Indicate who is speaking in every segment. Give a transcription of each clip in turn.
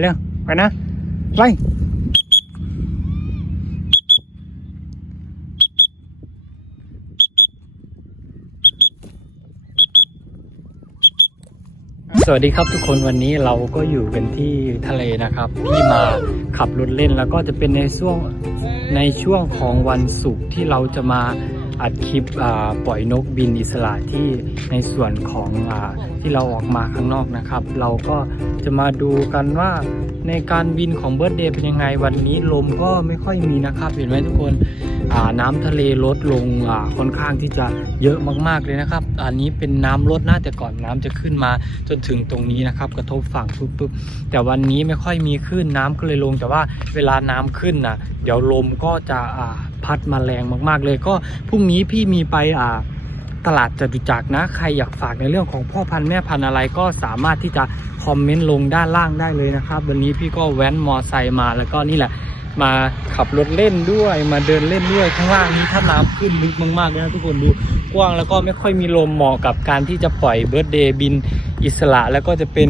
Speaker 1: เร็ว ไปนะไปสวัสดีครับทุกคนวันนี้เราก็อยู่กันที่ทะเลนะครับพี่มาขับรถเล่นแล้วก็จะเป็นในช่วงในช่วงของวันศุกร์ที่เราจะมา อัดคลิปปล่อยนกบินอิสระที่ในส่วนของอที่เราออกมาข้างนอกนะครับ เราก็จะมาดูกันว่าในการบินของเบิร์ดเดย์เป็นยังไงวันนี้ลมก็ไม่ค่อยมีนะครับ เห็นไหมทุกคนน้ำทะเลลดลงค่อนข้างที่จะเยอะมากๆเลยนะครับ อันนี้เป็นน้ำลดนะแต่ก่อนน้ำจะขึ้นมาจนถึงตรงนี้นะครับ กระทบฝั่งปุ๊บปุ๊บแต่วันนี้ไม่ค่อยมีขึ้นน้ำก็เลยลง แต่ว่าเวลาน้ำขึ้นนะเดี๋ยวลมก็จะ พัดมาแรงมากๆ เลยก็พรุ่งนี้พี่มีไปอ่าตลาดจตุจักรนะ ใครอยากฝากในเรื่องของพ่อพันธุ์แม่พันธุ์อะไรก็สามารถที่จะคอมเมนต์ลงด้านล่างได้เลยนะครับ วันนี้พี่ก็แว้นมอไซค์มาแล้วก็นี่แหละ มาขับรถเล่นด้วยมาเดินเล่นด้วยข้างล่างนี้ถ้าน้ำขึ้นลึกมากๆเลยนะทุกคนดูกว้างแล้วก็ไม่ค่อยมีลมเหมาะกับการที่จะปล่อยเบิร์ดเดย์บินอิสระ แล้วก็จะเป็น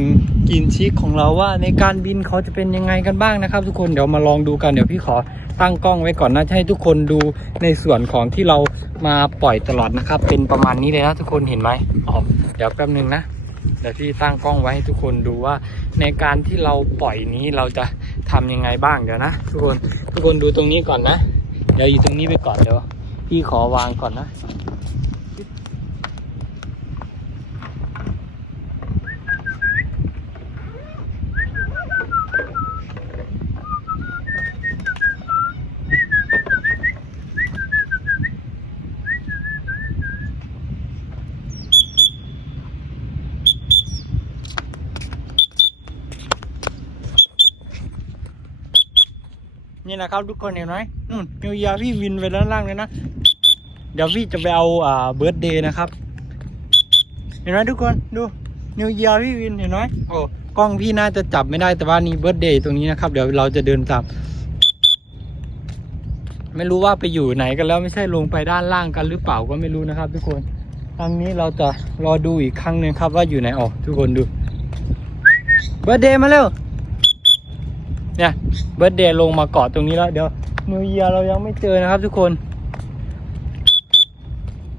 Speaker 1: กินชิคของเราว่าในการบินเขาจะเป็นยังไงกันบ้างนะครับ ทุกคนเดี๋ยวมาลองดูกันเดี๋ยวพี่ขอตั้งกล้องไว้ก่อนนะจะให้ทุกคนดูในส่วนของที่เรามาปล่อยตลอดนะครับ เป็นประมาณนี้เลยนะทุกคนเห็นไหมอ๋อเดี๋ยวแป๊บนึงนะเดี๋ยวพี่ตั้งกล้องไว้ให้ทุกคนดูว่า ในการที่เราปล่อยนี้เราจะ ทำยังไงบ้างเดี๋ยวนะทุกคนทุกคนดูตรงนี้ก่อนนะ เดี๋ยวอยู่ตรงนี้ไปก่อนเดี๋ยวพี่ขอวางก่อนนะ นี่นะครับทุกคนเห็นไหมนู่นนิวยาพี่วินไปด้านล่างเลยนะ เดี๋ยวพี่จะไปเอาอ่าเบิร์ดเดย์นะครับ เห็นไหมทุกคนดูนิวยาพี่วินเห็นไหมโอ้กล้องพี่น่าจะจับไม่ได้แต่ว่านี่เบิร์ดเดย์ตรงนี้นะครับ เดี๋ยวเราจะเดินตามไม่รู้ว่าไปอยู่ไหนกันแล้วไม่ใช่ลงไปด้านล่างกันหรือเปล่าก็ไม่รู้นะครับ ทุกคนครั้งนี้เราจะรอดูอีกครั้งหนึ่งครับว่าอยู่ไหนอ๋อทุกคนดูเบิร์ดเดย์มาเร็ว เนี่ยเบิร์ดเดย์ลงมาเกาะตรงนี้แล้ว เดี๋ยวนิวเยียเรายังไม่เจอนะครับทุกคน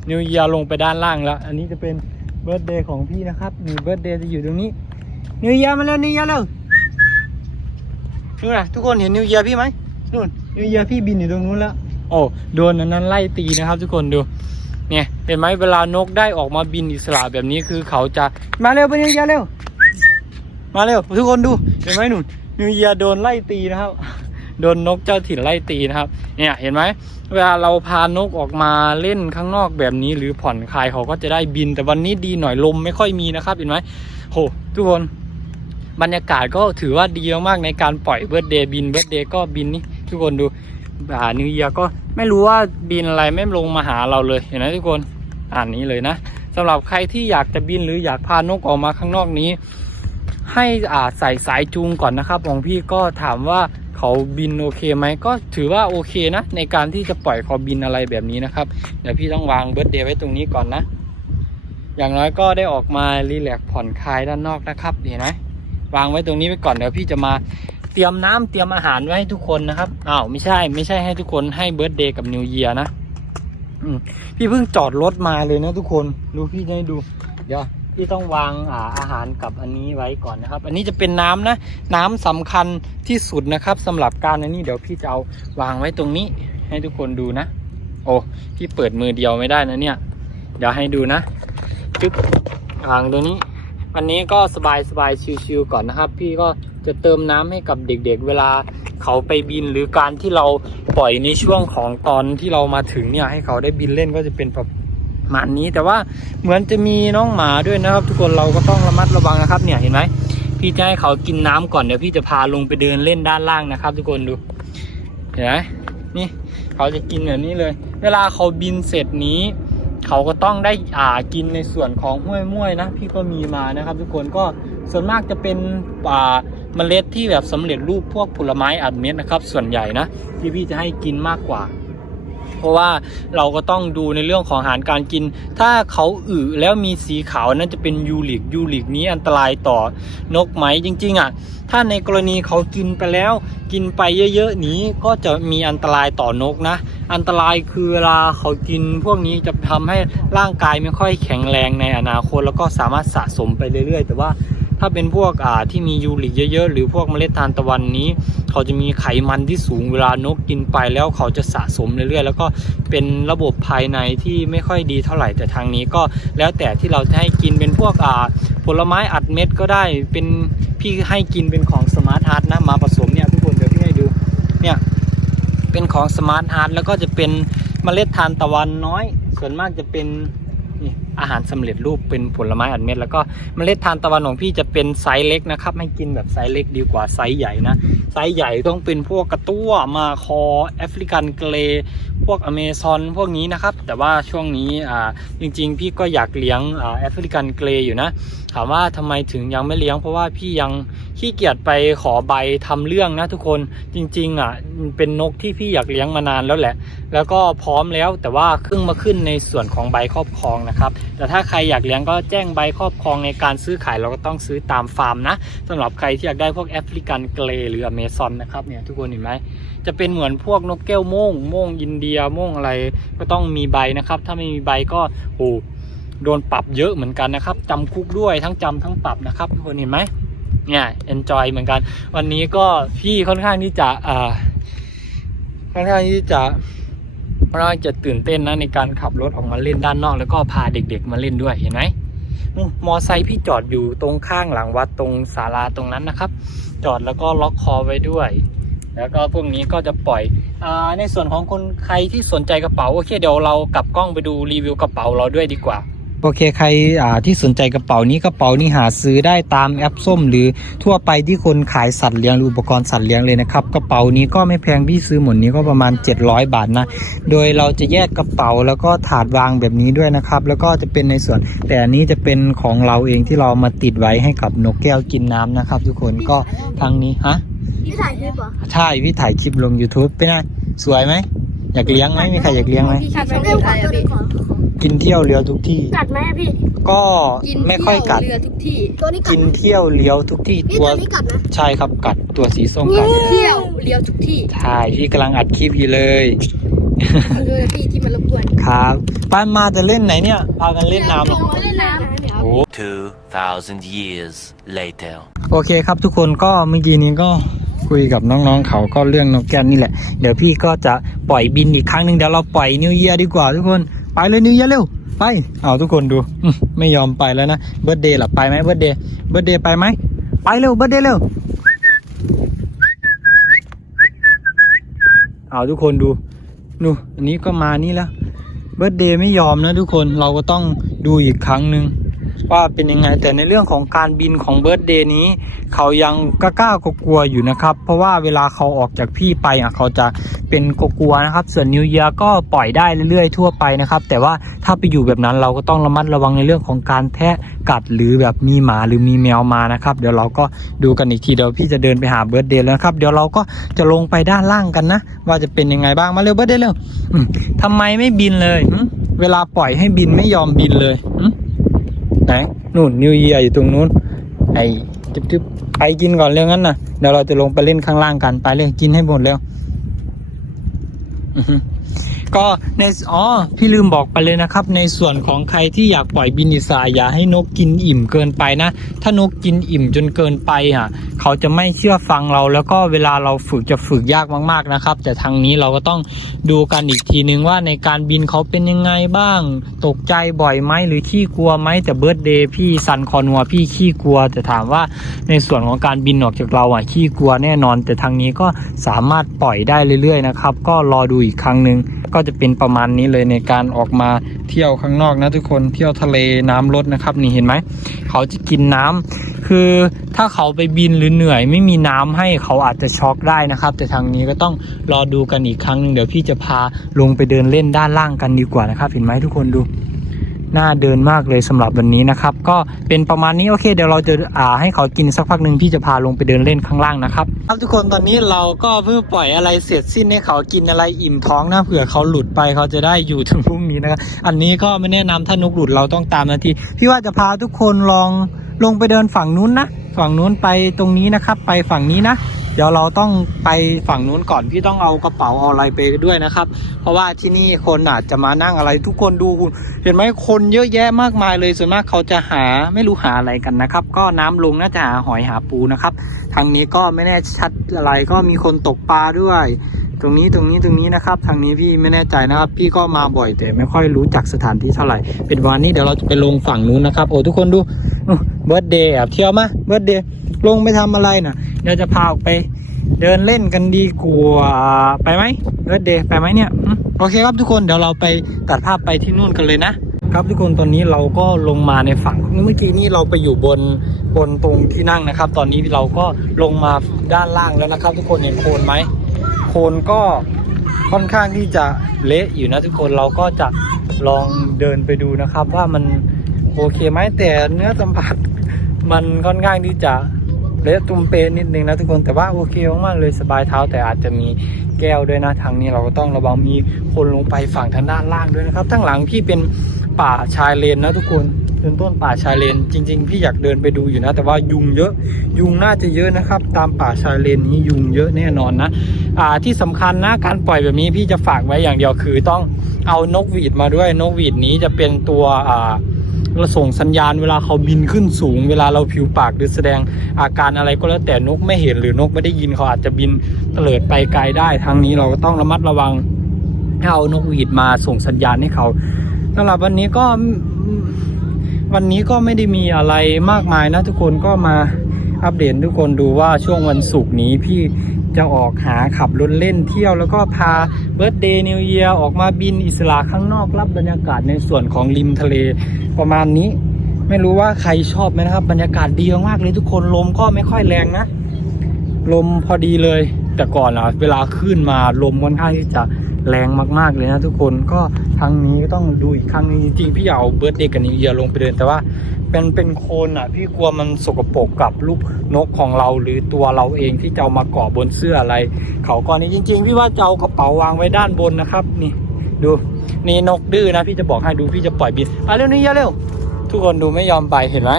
Speaker 1: นิวเยียลงไปด้านล่างแล้ว อันนี้จะเป็นเบิร์ดเดย์ของพี่นะครับนี่เบิร์ดเดย์จะอยู่ตรงนี้นิวเยียมาแล้วนิวเยียเร็วนู่นนะทุกคนเห็นนิวเยียพี่ไหมนู่นนิวเยียพี่บินอยู่ตรงนู้นแล้วโอ้โดนนั้นไล่ตีนะครับ ทุกคนดู เนี่ยเห็นไหมเวลานกได้ออกมาบินอิสระแบบนี้คือเขาจะมาเร็วไปนิวเยียเร็ว มาเร็วทุกคนดูเห็นไหมหนุน นิวเยียโดนไล่ตีนะครับ โดนนกเจ้าถิ่นไล่ตีนะครับ เนี่ยเห็นไหมเวลาเราพานกออกมาเล่นข้างนอกแบบนี้ หรือผ่อนคลายเขาก็จะได้บิน แต่วันนี้ดีหน่อยลมไม่ค่อยมีนะครับเห็นไหมโหทุกคนบรรยากาศก็ถือว่าดีมากๆในการปล่อยเบิร์ดเดย์บินเบิร์ดเดย์ก็บินนี่ทุกคนดูอ่านิวเยียก็ไม่รู้ว่าบินอะไรไม่ลงมาหาเราเลยเห็นไหมทุกคนอ่านนี้เลยนะสำหรับใครที่อยากจะบินหรืออยากพานกออกมาข้างนอกนี้ ให้อ่าใส่สายจูงก่อนนะครับของพี่ก็ถามว่าเขาบินโอเคไหมก็ถือว่าโอเคนะ ในการที่จะปล่อยเขาบินอะไรแบบนี้นะครับ เดี๋ยวพี่ต้องวางเบิร์ดเดย์ไว้ตรงนี้ก่อนนะ อย่างน้อยก็ได้ออกมารีแลกซ์ผ่อนคลายด้านนอกนะครับเห็นไหมวางไว้ตรงนี้ไว้ก่อนเดี๋ยวพี่จะมาเตรียมน้ำเตรียมอาหารไว้ให้ทุกคนนะครับอ้าวไม่ใช่ไม่ใช่ให้ทุกคนให้เบิร์ดเดย์กับนิวเยียนะพี่เพิ่งจอดรถมาเลยนะทุกคนดูพี่ให้ดู เดี๋ยว ที่ต้องวางอาอาหารกับอันนี้ไว้ก่อนนะครับ อันนี้จะเป็นน้ำนะ น้ำสำคัญที่สุดนะครับสำหรับการอันนี้เดี๋ยวพี่จะเอาวางไว้ตรงนี้ ให้ทุกคนดูนะ โอ้พี่เปิดมือเดียวไม่ได้นะเนี่ย เดี๋ยวให้ดูนะจึ๊บวางตรงนี้วันนี้ก็สบายสบายชิวๆก่อนนะครับ พี่ก็จะเติมน้ำให้กับเด็กๆเวลาเขาไปบินหรือการที่เราปล่อยในช่วงของตอนที่เรามาถึงเนี่ยให้เขาได้บินเล่นก็จะเป็น ประมานี้แต่ว่าเหมือนจะมีน้องหมาด้วยนะครับ ทุกคนเราก็ต้องระมัดระวังนะครับ เนี่ยเห็นไหมพี่จะให้เขากินน้ำก่อนเดี๋ยวพี่จะพาลงไปเดินเล่นด้านล่างนะครับ ทุกคนดูเห็นไหมนี่เขาจะกินแบบนี้เลย เวลาเขาบินเสร็จนี้ เขาก็ต้องได้อ่ากินในส่วนของห้วยม้วยนะ พี่ก็มีมานะครับ ทุกคนก็ส่วนมากจะเป็นอ่าเมล็ดที่แบบสำเร็จรูปพวกผลไม้อัดเม็ดนะครับ ส่วนใหญ่นะที่พี่จะให้กินมากกว่า เพราะว่าเราก็ต้องดูในเรื่องของอาหารการกิน ถ้าเขาอึแล้วมีสีขาวนั่นจะเป็นยูริกยูริกนี้อันตรายต่อนกไหมจริง ๆอะถ้าในกรณีเขากินไปแล้ว กินไปเยอะๆนี้ก็จะมีอันตรายต่อนกนะ อันตรายคือเวลาเขากินพวกนี้จะทำให้ร่างกายไม่ค่อยแข็งแรงในอนาคต แล้วก็สามารถสะสมไปเรื่อยๆ แต่ว่าถ้าเป็นพวกอ่าที่มียูริกเยอะๆ หรือพวกเมล็ดทานตะวันนี้ เขาจะมีไขมันที่สูงเวลานกกินไปแล้วเขาจะสะสมเรื่อยๆแล้วก็เป็นระบบภายในที่ไม่ค่อยดีเท่าไหร่แต่ทางนี้ก็แล้วแต่ที่เราจะให้กินเป็นพวกอ่าผลไม้อัดเม็ดก็ได้เป็นพี่ให้กินเป็นของสมาร์ทฮาร์ดนะมาผสมเนี่ยทุกคนเดี๋ยวพี่ให้ดูเนี่ยเป็นของสมาร์ทฮาร์ดแล้วก็จะเป็นเมล็ดทานตะวันน้อย ส่วนมากจะเป็นนี่ อาหารสำเร็จรูปเป็นผลไม้อัดเม็ด แล้วก็เมล็ดทานตะวันของพี่จะเป็นไซส์เล็กนะครับให้กินแบบไซส์เล็กดีกว่าไซส์ใหญ่นะไซส์ใหญ่ต้องเป็นพวกกระตั้วมาคอแอฟริกันเกรพวกอเมซอนพวกนี้นะครับ แต่ว่าช่วงนี้อ่าจริง ๆ พี่ก็อยากเลี้ยงอ่าแอฟริกันเกรอยู่นะถามว่าทำไมถึงยังไม่เลี้ยง เพราะว่าพี่ยังขี้เกียจไปขอใบทำเรื่องนะทุกคนจริงๆอะเป็นนกที่พี่อยากเลี้ยงมานานแล้วแหละ แล้วก็พร้อมแล้วแต่ว่าเพิ่งมาขึ้นในส่วนของใบครอบครองนะครับแต่ถ้าใครอยากเลี้ยงก็แจ้งใบครอบครองในการซื้อขายเราก็ต้องซื้อตามฟาร์มนะสำหรับใครที่อยากได้พวกแอฟริกันเกรย์หรืออเมซอนนะครับเนี่ยทุกคนเห็นไหมจะเป็นเหมือนพวกนกแก้วโม่งโม่งอินเดียโม่งอะไรก็ต้องมีใบนะครับ ถ้าไม่มีใบก็โอ้โดนปรับเยอะเหมือนกันนะครับจำคุกด้วยทั้งจำทั้งปรับนะครับทุกคนเห็นไหมเนี่ย enjoy เหมือนกัน วันนี้ก็พี่ค่อนข้างที่จะอ่าค่อนข้างที่จะ ค่อนข้าจะตื่นเต้นนะในการขับรถออกมาเล่นด้านนอก แล้วก็พาเด็กๆมาเล่นด้วยเห็นไหมมอไซค์พี่จอดอยู่ตรงข้างหลังวัดตรงศาลาตรงนั้นนะครับ จอดแล้วก็ล็อกคอไว้ด้วย แล้วก็พวกนี้ก็จะปล่อยอในส่วนของคนใครที่สนใจกระเป๋าโอเคเดี๋ยวเรากลับกล้องไปดูรีวิวกระเป๋าเราด้วยดีกว่า โอเคใครอ่าที่สนใจกระเป๋านี้กระเป๋านี้หาซื้อได้ตามแอปส้ม หรือทั่วไปที่คนขายสัตว์เลี้ยงหรืออุปกรณ์สัตว์เลี้ยงเลยนะครับกระเป๋านี้ก็ไม่แพงพี่ซื้อหมดนี้ก็ประมาณ 700 บาทนะ โดยเราจะแยกกระเป๋าแล้วก็ถาดวางแบบนี้ด้วยนะครับ แล้วก็จะเป็นในส่วน แต่อันนี้จะเป็นของเราเองที่เรามาติดไว้ให้กับนกแก้วกินน้ำนะครับ ทุกคนก็ทางนี้ฮะ
Speaker 2: พี่ถ่ายคลิปเหรอ
Speaker 1: ใช่พี่ถ่ายคลิปลง YouTube เป็นไงสวยไหมอยากเลี้ยงไหมมีใครอยากเลี้ยงไหม
Speaker 2: พี่ กัดไหมขอตัวหนึงขอ
Speaker 1: กินเที่ยวเลี้ยวทุกที่
Speaker 2: กัดไหมอะพี่
Speaker 1: ก็ไม่ค่อยกัด
Speaker 3: เรือทุกที่
Speaker 2: ตัวนี้กั
Speaker 1: กิ
Speaker 2: ด
Speaker 1: นเที่ยวเลี้ยวทุกที่
Speaker 2: พี่
Speaker 1: ตัว
Speaker 2: ตัวนี้กัดนะ
Speaker 1: ใช่ครับกัดตัวสีส้มกัด
Speaker 3: เที่ยวเลี้ยวทุกที่
Speaker 1: ใช่พี่กำลังอัดคลิปอยู่เลย
Speaker 3: เรือพี่ที่มันรบกวน
Speaker 1: ครับป้านมาจะเล่นไหนเนี่ย พากันเล่นน้ำเหรอ
Speaker 2: ไม่เล่นน้ำนะ
Speaker 1: โอ้
Speaker 4: 2,000 years later.
Speaker 1: โอเคครับทุกคนก็เมื่อกี้นี้ก็คุยกับน้องๆเขาก็เรื่องนกแก้วนี่แหละ เดี๋ยวพี่ก็จะปล่อยบินอีกครั้งหนึ่งเดี๋ยวเราปล่อยนิวเยียดีกว่าทุกคน ไปเลยนิวเยียเร็ว ไป เอาทุกคนดูไม่ยอมไปแล้วนะเบิร์ดเดย์หรอไปไหมเบิร์ดเดย์เบิร์ดเดย์ไปไหมไปเร็วเบิร์ดเดย์เร็วเอาทุกคนดูดูอันนี้ก็มานี่แล้วเบิร์ดเดย์ไม่ยอมนะทุกคนเราก็ต้องดูอีกครั้งหนึ่ง ว่าเป็นยังไง แต่ในเรื่องของการบินของเบิร์ดเดย์นี้ เขายังกล้ากล้ากลัวอยู่นะครับ เพราะว่าเวลาเขาออกจากพี่ไปอะเขาจะเป็นกลัวนะครับ ส่วนนิวเยียก็ปล่อยได้เรื่อยๆ ทั่วไปนะครับ แต่ว่าถ้าไปอยู่แบบนั้นเราก็ต้องระมัดระวังในเรื่องของการแทะกัดหรือแบบมีหมาหรือมีแมวมานะครับ เดี๋ยวเราก็ดูกันอีกทีเดี๋ยวพี่จะเดินไปหาเบิร์ดเดย์แล้วครับเดี๋ยวเราก็จะลงไปด้านล่างกันนะ ว่าจะเป็นยังไงบ้างมาเร็วเบิร์ดเดย์เร็วทำไมไม่บินเลย เวลาปล่อยให้บินไม่ยอมบินเลย ไหนนู่นนิวเยียอยู่ตรงนู้น ไอ้จิ๊บจิ๊บไปกินก่อนเรื่องนั้นนะเดี๋ยวเราจะลงไปเล่นข้างล่างกันไปเลยกินให้หมดเร็วอือฮึ ก็ในอ๋อพี่ลืมบอกไปเลยนะครับ ในส่วนของใครที่อยากปล่อยบินอิสระอย่าให้นกกินอิ่มเกินไปนะ ถ้านกกินอิ่มจนเกินไปอะเขาจะไม่เชื่อฟังเรา แล้วก็เวลาเราฝึกจะฝึกยากมากๆนะครับ แต่ทางนี้เราก็ต้องดูกันอีกทีนึงว่าในการบินเขาเป็นยังไงบ้าง ตกใจบ่อยไหมหรือขี้กลัวไหมแต่เบิร์ดเดย์พี่ซันคอนัวพี่ขี้กลัว แต่ถามว่าในส่วนของการบินออกจากเราอะขี้กลัวแน่นอน แต่ทางนี้ก็สามารถปล่อยได้เรื่อยๆนะครับก็รอดูอีกครั้งหนึ่งก็จะเป็นประมาณนี้เลยในการออกมาเที่ยวข้างนอกนะทุกคนเที่ยวทะเลน้ำลดนะครับ นี่เห็นไหมเขาจะกินน้ำคือถ้าเขาไปบินหรือเหนื่อย ไม่มีน้ำให้เขาอาจจะช็อกได้นะครับ แต่ทางนี้ก็ต้องรอดูกันอีกครั้งหนึ่งเดี๋ยวพี่จะพาลงไปเดินเล่นด้านล่างกันดีกว่านะครับ เห็นไหมทุกคนดู น่าเดินมากเลยสำหรับวันนี้นะครับ ก็เป็นประมาณนี้โอเคเดี๋ยวเราจะอ่าให้เขากินสักพักหนึ่งพี่จะพาลงไปเดินเล่นข้างล่างนะครับครับทุกคนตอนนี้เราก็เพิ่งปล่อยอะไรเสร็จสิ้นให้เขากินอะไรอิ่มท้องนะเผื่อเขาหลุดไปเขาจะได้อยู่ถึงพรุ่งนี้นะครับอันนี้ก็ไม่แนะนำถ้านกหลุดเราต้องตามนาทีพี่ว่าจะพาทุกคนลองลงไปเดินฝั่งนู้นนะ ฝั่งนู้นไปตรงนี้นะครับ ไปฝั่งนี้นะ เดี๋ยวเราต้องไปฝั่งนู้นก่อนพี่ต้องเอากระเป๋าเอาอะไรไปด้วยนะครับ เพราะว่าที่นี่คนอาจจะมานั่งอะไรทุกคนดูคุณเห็นไหมคนเยอะแยะมากมายเลยส่วนมากเขาจะหาไม่รู้หาอะไรกันนะครับ ก็น้ำลงน่าจะหาหอยหาปูนะครับ ทางนี้ก็ไม่แน่ชัดอะไรก็มีคนตกปลาด้วย ตรงนี้ตรงนี้ตรงนี้นะครับ ทางนี้พี่ไม่แน่ใจนะครับ พี่ก็มาบ่อยแต่ไม่ค่อยรู้จักสถานที่เท่าไหร่ เป็นวันนี้เดี๋ยวเราจะไปลงฝั่งนู้นนะครับ โอ้ทุกคนดู เบิร์ดเดย์แอบเที่ยวมาเบิร์ดเดย์ลงไปทำอะไรน่ะ เดี๋ยวจะพาออกไปเดินเล่นกันดีกว่าไปไหมเบิร์ดเดย์ไปไหมเนี่ยโอเคครับทุกคนเดี๋ยวเราไปตัดภาพไปที่นู่นกันเลยนะครับทุกคนตอนนี้เราก็ลงมาในฝั่งเมื่อกี้นี้เราไปอยู่บนบนตรงที่นั่งนะครับ ตอนนี้เราก็ลงมาด้านล่างแล้วนะครับ ทุกคนเห็นโคลนไหมโคลนก็ค่อนข้างที่จะเละอยู่นะทุกคนเราก็จะลองเดินไปดูนะครับ ว่ามันโอเคไหมแต่เนื้อสัมผัส มันค่อนข้างที่จะเละตุ้มเปนนิดนึงนะทุกคนแต่ว่าโอเคมากๆเลยสบายเท้าแต่อาจจะมีแก้วด้วยนะทางนี้เราก็ต้องระวังมีคนลงไปฝั่งทางด้านล่างด้วยนะครับทั้งหลังพี่เป็นป่าชายเลนนะทุกคนเป็นต้นป่าชายเลน จริง ๆ พี่อยากเดินไปดูอยู่นะ แต่ว่ายุงเยอะยุงน่าจะเยอะนะครับ ตามป่าชายเลนนี้ยุงเยอะแน่นอนนะอ่าที่สำคัญนะการปล่อยแบบนี้พี่จะฝากไว้อย่างเดียวคือต้องเอานกหวีดมาด้วยนกหวีดนี้จะเป็นตัวอ่า เราส่งสัญญาณเวลาเขาบินขึ้นสูง เวลาเราผิวปากหรือแสดงอาการอะไรก็แล้วแต่นกไม่เห็นหรือนกไม่ได้ยินเขาอาจจะบินเตลิดไปไกลได้ทางนี้เราก็ต้องระมัดระวังให้เอานกหวีดมาส่งสัญญาณให้เขาสำหรับวันนี้ก็วันนี้ก็ไม่ได้มีอะไรมากมายนะทุกคนก็มาอัปเดตทุกคนดูว่าช่วงวันศุกร์นี้พี่จะออกหาขับรถเล่นเที่ยวแล้วก็พาเบิร์ d เดย์นิวเยียออกมาบินอิสระข้างนอกรับบรรยากาศในส่วนของริมทะเล ประมาณนี้ ไม่รู้ว่าใครชอบไหมนะครับ บรรยากาศดีมากๆเลยทุกคนลมก็ไม่ค่อยแรงนะ ลมพอดีเลย แต่ก่อนอะเวลาขึ้นมาลมค่อนข้างที่จะแรงมากๆเลยนะทุกคนก็ครั้งนี้ก็ต้องดูอีกครั้งนึงจริงๆพี่อยากเอาเบิร์ดเดย์กับนิวเยียร์ลงไปเดินแต่ว่าเป็นเป็นโคลนอะพี่กลัวมันสกปรกกับรูปนกของเราหรือตัวเราเองที่จะเอามาเกาะบนเสื้ออะไร เขาก่อนนี้จริง ๆ พี่ว่าจะเอากระเป๋าวางไว้ด้านบนนะครับ นี่ดู นี่นกดื้อนะพี่จะบอกให้ดูพี่จะปล่อยบินอะเร็วนี่เร็ว ทุกคนดูไม่ยอมไปเห็นไหม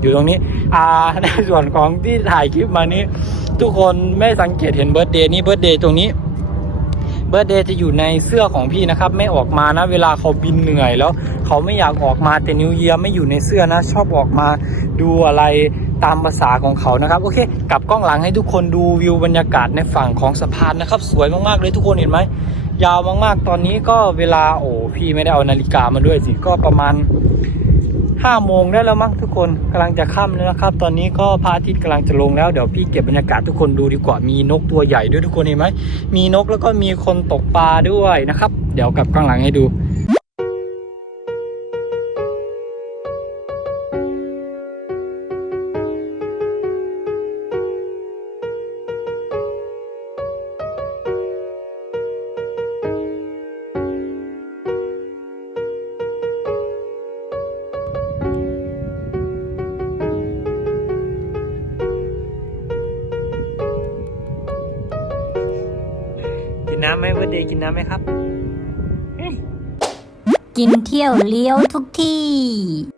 Speaker 1: อยู่ตรงนี้ อ่าในส่วนของที่ถ่ายคลิปมานี้ ทุกคนไม่สังเกตเห็นเบิร์ดเดย์นี่เบิร์ดเดย์ตรงนี้เบิร์ดเดย์จะอยู่ในเสื้อของพี่นะครับ ไม่ออกมานะ เวลาเขาบินเหนื่อยแล้ว เขาไม่อยากออกมาแต่นิวเยียไม่อยู่ในเสื้อนะ ชอบออกมาดูอะไรตามภาษาของเขานะครับ โอเคกลับกล้องหลังให้ทุกคนดูวิวบรรยากาศในฝั่งของสะพานนะครับ สวยมากๆเลยทุกคนเห็นไหม ยาวมากๆ ตอนนี้ก็เวลาโอ้พี่ไม่ได้เอานาฬิกามาด้วยสิก็ประมาณห้าโมงได้แล้วมั้งทุกคนกำลังจะค่ำแล้วนะครับ ตอนนี้ก็พระอาทิตย์กำลังจะลงแล้วเดี๋ยวพี่เก็บบรรยากาศทุกคนดูดีกว่ามีนกตัวใหญ่ด้วยทุกคนเห็นไหมมีนกแล้วก็มีคนตกปลาด้วยนะครับ เดี๋ยวกลับกล้องหลังให้ดูำไหมวันเดย์กินน้ำไหมครับ
Speaker 2: กินเที่ยวเลี้ยวทุกที่